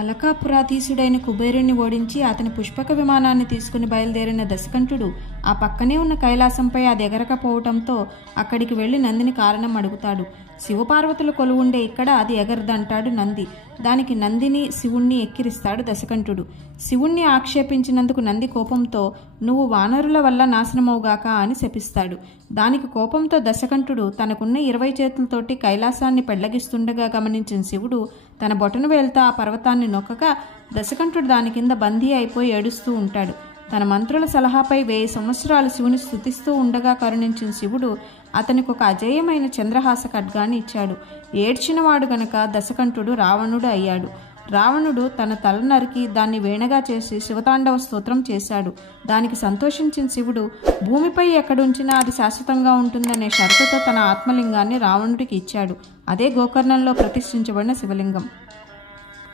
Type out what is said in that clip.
అలకాపురాధీసుడైన కుబేరుణ్ణి ఓడించి అతని పుష్పక విమానాన్ని తీసుకుని బయలుదేరిన దశకంఠుడు ఆ పక్కనే ఉన్న కైలాసంపై అది ఎగరకపోవటంతో అక్కడికి వెళ్లి నందిని కారణం అడుగుతాడు. శివపార్వతులు కొలువుండే ఇక్కడ అది ఎగరదంటాడు నంది. దానికి నందిని శివుణ్ణి ఎక్కిరిస్తాడు దశకంఠుడు. శివుణ్ణి ఆక్షేపించినందుకు నంది కోపంతో నువ్వు వానరుల వల్ల నాశనమవుగాక అని శపిస్తాడు. దానికి కోపంతో దశకంఠుడు తనకున్న 20 చేతులతోటి కైలాసాన్ని పెళ్లగిస్తుండగా గమనించిన శివుడు తన బొటను వేలుతో ఆ పర్వతాన్ని నొక్కగా దశకంఠుడు దాని కింద బందీ అయిపోయి ఏడుస్తూ ఉంటాడు. తన మంత్రుల సలహాపై 1000 సంవత్సరాలు శివుని స్తుతిస్తూ ఉండగా కరుణించిన శివుడు అతనికి ఒక అజేయమైన చంద్రహాస ఖడ్గాన్ని ఇచ్చాడు. ఏడ్చినవాడు గనక దశకంఠుడు రావణుడు అయ్యాడు. రావణుడు తన తల నరికి దాన్ని వీణగా చేసి శివతాండవ స్తోత్రం చేశాడు. దానికి సంతోషించిన శివుడు భూమిపై ఎక్కడుంచినా అది శాశ్వతంగా ఉంటుందనే షరతుతో తన ఆత్మలింగాన్ని రావణుడికి ఇచ్చాడు. అదే గోకర్ణంలో ప్రతిష్ఠించబడిన శివలింగం.